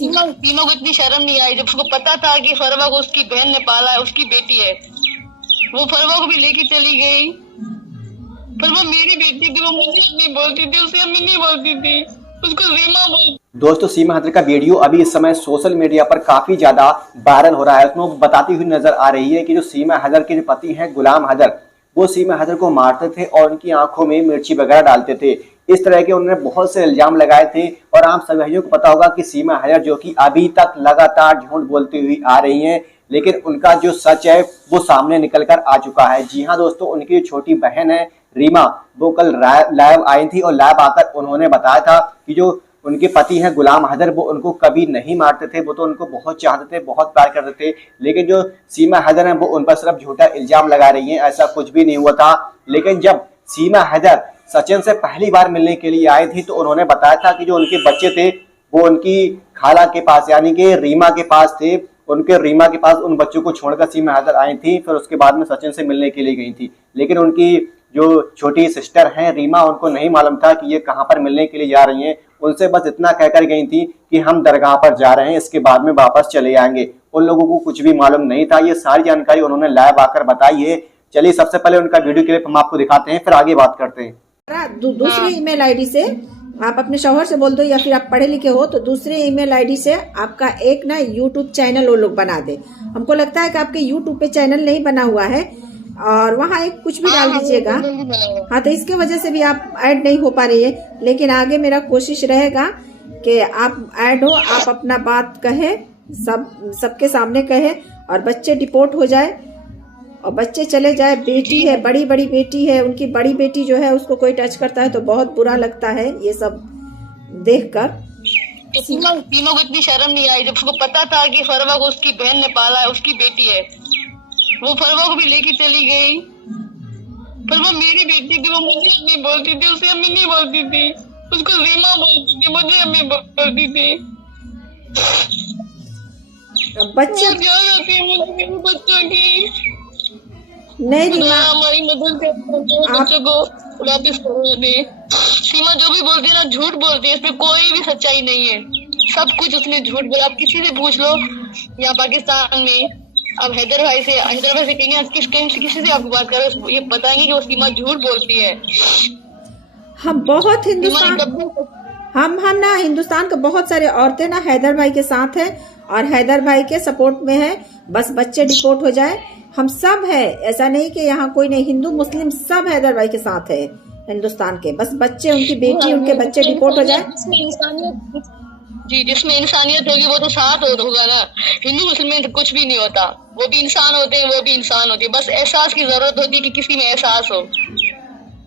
तीनों को इतनी शर्म नहीं आई जब उसको पता था कि फरवा को उसकी बहन ने पाला है, उसकी बेटी है। वो फरवा को भी लेके चली गई, पर वो मेरी बेटी थी, वो मुझे अम्मी बोलती थी, उसे अम्मी नहीं बोलती थी, उसको रीमा बोलती। दोस्तों, सीमा हैदर का वीडियो अभी इस समय सोशल मीडिया पर काफी ज्यादा वायरल हो रहा है। उसमें वो बताती हुई नजर आ रही है कि जो सीमा हैदर के जो पति हैं गुलाम हैदर, वो सीमा हैदर को मारते थे और उनकी आंखों में मिर्ची वगैरह डालते थे। इस तरह के उन्होंने बहुत से इल्जाम लगाए थे और आप सभी भाइयों को पता होगा कि सीमा हैदर जो कि अभी तक लगातार झूठ बोलती हुई आ रही हैं, लेकिन उनका जो सच है वो सामने निकल कर आ चुका है। जी हाँ दोस्तों, उनकी जो छोटी बहन है रीमा, वो कल लाइव आई थी और लाइव आकर उन्होंने बताया था कि जो उनके पति हैं गुलाम हैदर, वो उनको कभी नहीं मारते थे, वो तो उनको बहुत चाहते थे, बहुत प्यार करते थे। लेकिन जो सीमा हैदर है वो उन पर सिर्फ झूठा इल्जाम लगा रही हैं, ऐसा कुछ भी नहीं हुआ था। लेकिन जब सीमा हैदर सचिन से पहली बार मिलने के लिए आई थी तो उन्होंने बताया था कि जो उनके बच्चे थे वो उनकी खाला के पास यानी कि रीमा के पास थे। उनके रीमा के पास उन बच्चों को छोड़कर सीमा हैदर आई थी, फिर उसके बाद में सचिन से मिलने के लिए गई थी। लेकिन उनकी जो छोटी सिस्टर हैं रीमा, उनको नहीं मालूम था कि ये कहां पर मिलने के लिए जा रही हैं। उनसे बस इतना कहकर गई थी कि हम दरगाह पर जा रहे हैं, इसके बाद में वापस चले आएंगे। उन लोगों को कुछ भी मालूम नहीं था। ये सारी जानकारी उन्होंने लाइव आकर बताई है। चलिए सबसे पहले उनका वीडियो क्लिप हम आपको दिखाते हैं, फिर आगे बात करते हैं। दूसरी ईमेल आईडी से आप अपने शौहर से बोल दो, या फिर आप पढ़े लिखे हो तो दूसरी ईमेल आईडी से आपका एक ना यूट्यूब चैनल वो लोग बना दे। हमको लगता है कि आपके यूट्यूब पे चैनल नहीं बना हुआ है और वहाँ एक कुछ भी डाल दीजिएगा। हाँ, तो इसके वजह से भी आप ऐड नहीं हो पा रही है। लेकिन आगे मेरा कोशिश रहेगा कि आप ऐड हो, आप अपना बात कहे, सबके सामने कहे और बच्चे डिपोर्ट हो जाए और बच्चे चले जाए। बेटी है, बड़ी बड़ी बेटी है, उनकी बड़ी बेटी जो है उसको कोई टच करता है तो बहुत बुरा लगता है ये सब देखकर। तीनों को इतनी शर्म नहीं आई जब उसको पता था कि फरवा को उसकी बहन ने पाला है, उसकी बेटी है। वो फरवा को भी लेके चली गई, पर वो मेरी बेटी थी, वो मुझे अम्मी बोलती थी, उसे अम्मी नहीं बोलती थी, उसको रीमा बोलती थी, मुझे अम्मी बोलती थी। बच्चे मुझे बच्चों की नहीं रीमा, हमारी मदद से बच्चों को वापस करो दे। सीमा जो भी बोलती है ना, झूठ बोलती है, इसमें कोई भी सच्चाई नहीं है। सब कुछ उसने झूठ बोला। आप किसी से पूछ लो यहाँ पाकिस्तान में, अब हैदर भाई से कहेंगे, किसी से आपको बात करो, ये बताएंगे कि वो सीमा झूठ बोलती है। हम बहुत हम ना हिंदुस्तान के बहुत सारे औरतें ना हैदर भाई के साथ हैं और हैदर भाई के सपोर्ट में है। बस बच्चे डिपोर्ट हो जाए, हम सब है, ऐसा नहीं कि यहाँ कोई नहीं, हिंदू मुस्लिम सब हैदर भाई के साथ है हिंदुस्तान के। बस बच्चे, उनकी बेटी, उनके बच्चे डिपोर्ट हो जाए। जी, जिसमें इंसानियत होगी वो तो साथ होगा ना। हिंदू मुस्लिम में तो कुछ भी नहीं होता, वो भी इंसान होते हैं, वो भी इंसान होती है। बस एहसास की जरूरत होती है कि किसी में एहसास हो।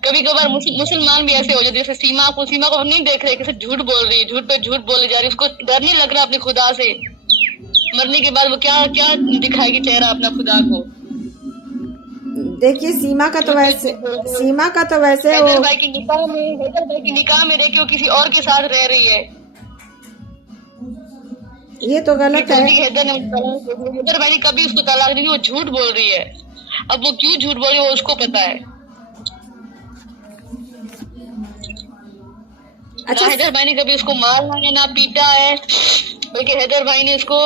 कभी कभार मुसलमान भी ऐसे हो जाते, जैसे सीमा को नहीं देख रहे, कैसे झूठ बोल रही है, झूठ पे झूठ बोले जा रही है। उसको डर नहीं लग रहा अपने खुदा से? मरने के बाद वो क्या क्या दिखाएगी चेहरा अपना खुदा को? देखिए सीमा का तो वैसे हैदर भाई की निकाह में रह के वो किसी और के साथ रह रही है। ये तो गलत है। हैदर भाई ने कभी उसको तलाक नहीं दी, वो झूठ बोल रही है। अब वो क्यों झूठ बोल रही है वो उसको पता है। अच्छा, हैदर भाई ने कभी उसको मारा है ना पीटा है, बल्कि हैदर भाई ने इसको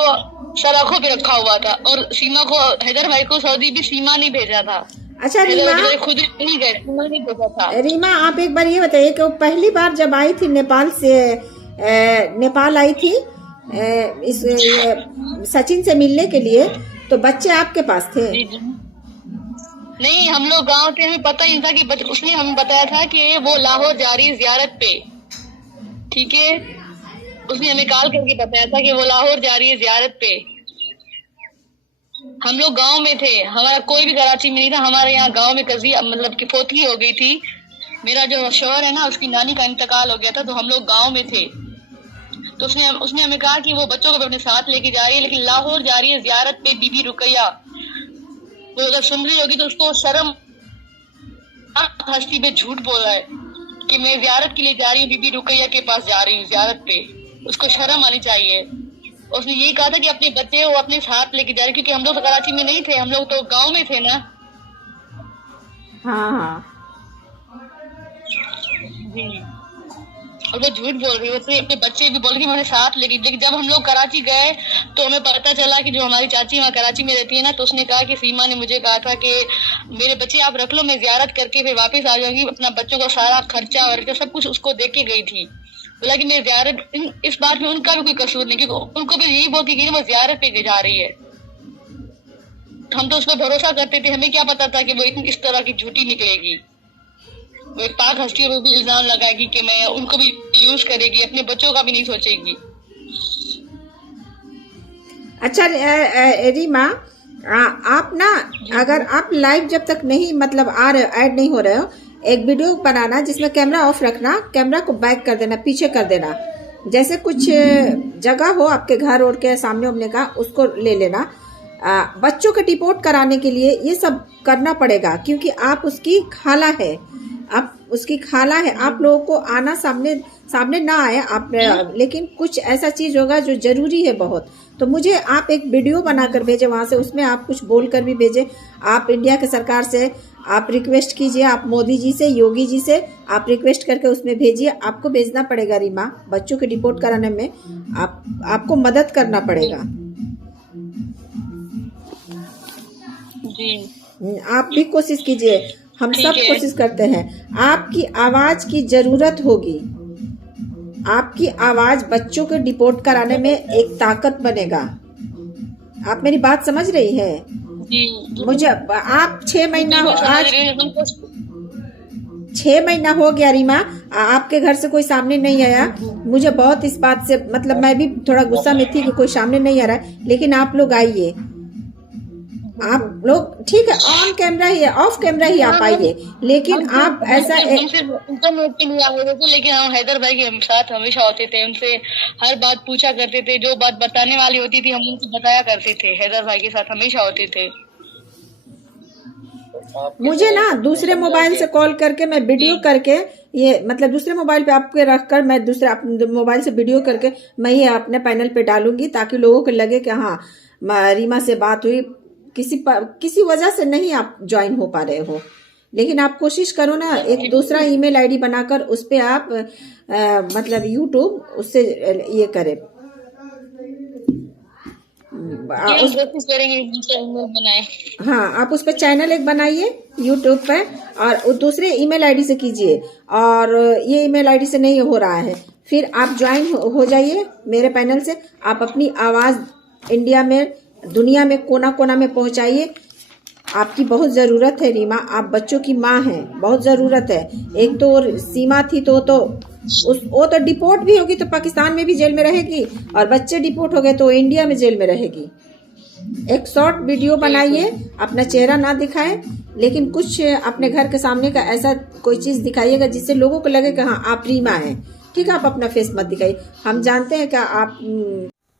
सलाखों पे रखा हुआ था। और सीमा को, हैदर भाई को सऊदी भी सीमा नहीं भेजा था। अच्छा रीमा, खुद नहीं गए, सीमा नहीं भेजा था। रीमा आप एक बार ये बताइए कि पहली बार जब आई थी नेपाल आई थी इस सचिन से मिलने के लिए, तो बच्चे आपके पास थे? नहीं, हम लोग गांव थे, हमें पता ही था कि उसने हमें बताया था कि वो लाहौर जा रही है जियारत पे। ठीक है, उसने हमें कॉल करके बताया था कि वो लाहौर जा रही है जियारत पे। हम लोग गांव में थे, हमारा कोई भी कराची में नहीं था। हमारे यहाँ गांव में कजी मतलब कि फोतगी हो गई थी। मेरा जो शौहर है ना, उसकी नानी का इंतकाल हो गया था, तो हम लोग गांव में थे। तो उसने हमें कहा कि वो बच्चों को अपने साथ लेके जा रही है, लेकिन लाहौर जा रही है जियारत पे बीबी रुकैया। वो अगर सुन रही होगी तो उसको शर्म, हस्ती पे झूठ बोल रहा है कि मैं जियारत के लिए जा रही हूँ, बीबी रुकैया के पास जा रही हूँ जियारत पे। उसको शर्म आनी चाहिए। उसने यही कहा था कि अपने बच्चे वो अपने साथ लेके जा रहे, क्योंकि हम लोग तो कराची में नहीं थे, हम लोग तो गांव में थे ना। हाँ हाँ जी। और वो झूठ बोल रही है, उसने अपने बच्चे भी बोल रही मैंने साथ लेके। लेकिन जब हम लोग कराची गए तो हमें पता चला कि जो हमारी चाची वहाँ कराची में रहती है ना, तो उसने कहा कि सीमा ने मुझे कहा था कि मेरे बच्चे आप रख लो, मैं जियारत करके फिर वापस आ जाऊंगी, अपना बच्चों का सारा खर्चा और सब कुछ उसको दे के गई थी। बोला कि मैं जियारत, इस बात में उनका भी कोई कसूर नहीं, क्योंकि उनको भी यही बोल के वो जियारत पे जा रही है। हम तो उस पर भरोसा करते थे, हमें क्या पता था कि वो इस तरह की झूठी निकलेगी। वो एक पाक हस्ती वो भी इल्जाम लगाएगी कि मैं उनको भी यूज करेगी, अपने बच्चों का भी नहीं सोचेगी। अच्छा रीमा, आप ना अगर आप लाइव जब तक नहीं मतलब आ रहे हो, ऐड नहीं हो रहे हो, एक वीडियो बनाना जिसमें कैमरा ऑफ रखना, कैमरा को बैक कर देना, पीछे कर देना। जैसे कुछ जगह हो आपके घर और के सामने उमने का, उसको ले लेना। बच्चों को डिपोर्ट कराने के लिए ये सब करना पड़ेगा, क्योंकि आप उसकी खाला है, आप उसकी खाला है। आप लोगों को आना सामने ना आए आप, लेकिन कुछ ऐसा चीज होगा जो जरूरी है बहुत, तो मुझे आप एक वीडियो बनाकर भेजे वहां से, उसमें आप कुछ बोलकर भी भेजे। आप इंडिया के सरकार से आप रिक्वेस्ट कीजिए, आप मोदी जी से, योगी जी से आप रिक्वेस्ट करके उसमें भेजिए। आपको भेजना पड़ेगा रीमा, बच्चों को डिपोर्ट कराने में आपको मदद करना पड़ेगा जी। आप भी कोशिश कीजिए, हम सब कोशिश करते हैं। आपकी आवाज की जरूरत होगी, आपकी आवाज बच्चों को डिपोर्ट कराने में एक ताकत बनेगा। आप मेरी बात समझ रही है? जी। मुझे आप 6 महीना हो, आज 6 महीना हो गया रीमा, आपके घर से कोई सामने नहीं आया। मुझे बहुत इस बात से मतलब मैं भी थोड़ा गुस्सा में थी कि कोई सामने नहीं आ रहा है, लेकिन आप लोग आइए, आप लोग ठीक है, ऑन कैमरा ही, ऑफ कैमरा ही आप आइए, लेकिन आप ऐसा इंटरनेट के लिए आए थे, लेकिन हम हैदर भाई के साथ हमेशा होते थे, उनसे हर बात पूछा करते थे, जो बात बताने वाली होती थी हम उनको बताया करते थे। हैदर भाई के साथ हमेशा होते थे। मुझे ना दूसरे मोबाइल से कॉल करके मैं वीडियो करके, ये मतलब दूसरे मोबाइल पे आपके रखकर मैं दूसरे मोबाइल से वीडियो करके मैं ये अपने पैनल पे डालूंगी, ताकि लोगों को लगे कि हाँ रीमा से बात हुई। किसी वजह से नहीं आप ज्वाइन हो पा रहे हो, लेकिन आप कोशिश करो ना, एक दूसरा ईमेल आईडी बनाकर उस पे आप मतलब यूट्यूब उससे ये करे, हाँ आप उस पर चैनल एक बनाइए यूट्यूब पे, और दूसरे ईमेल आईडी से कीजिए। और ये ईमेल आईडी से नहीं हो रहा है, फिर आप ज्वाइन हो जाइए मेरे पैनल से। आप अपनी आवाज इंडिया में, दुनिया में कोना कोना में पहुंचाइए। आपकी बहुत ज़रूरत है रीमा, आप बच्चों की माँ हैं, बहुत ज़रूरत है। एक तो सीमा थी तो वो तो डिपोर्ट भी होगी तो पाकिस्तान में भी जेल में रहेगी, और बच्चे डिपोर्ट हो गए तो इंडिया में जेल में रहेगी। एक शॉर्ट वीडियो बनाइए, अपना चेहरा ना दिखाए, लेकिन कुछ अपने घर के सामने का ऐसा कोई चीज़ दिखाइएगा जिससे लोगों को लगे कि हाँ आप रीमा हैं। ठीक है, आप अपना फेस मत दिखाइए, हम जानते हैं कि आप।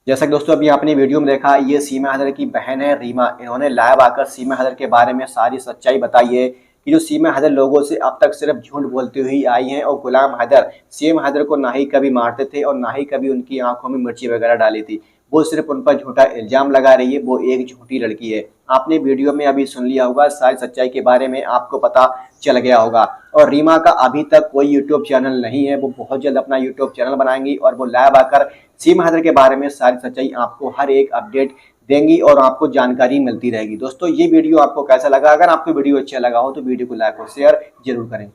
जैसा कि दोस्तों अभी आपने वीडियो में देखा, ये सीमा हैदर की बहन है रीमा। इन्होंने लाइव आकर सीमा हैदर के बारे में सारी सच्चाई बताई है कि जो सीमा हैदर लोगों से अब तक सिर्फ झूठ बोलती हुई आई हैं, और गुलाम हैदर सीमा हैदर को ना ही कभी मारते थे और ना ही कभी उनकी आंखों में मिर्ची वगैरह डाली थी। वो सिर्फ उन पर झूठा इल्जाम लगा रही है, वो एक झूठी लड़की है। आपने वीडियो में अभी सुन लिया होगा, सारी सच्चाई के बारे में आपको पता चल गया होगा। और रीमा का अभी तक कोई यूट्यूब चैनल नहीं है, वो बहुत जल्द अपना यूट्यूब चैनल बनाएंगी और वो लाइव आकर सीमा हैदर के बारे में सारी सच्चाई आपको हर एक अपडेट देंगी और आपको जानकारी मिलती रहेगी। दोस्तों ये वीडियो आपको कैसा लगा? अगर आपको वीडियो अच्छा लगा हो तो वीडियो को लाइक और शेयर जरूर करें।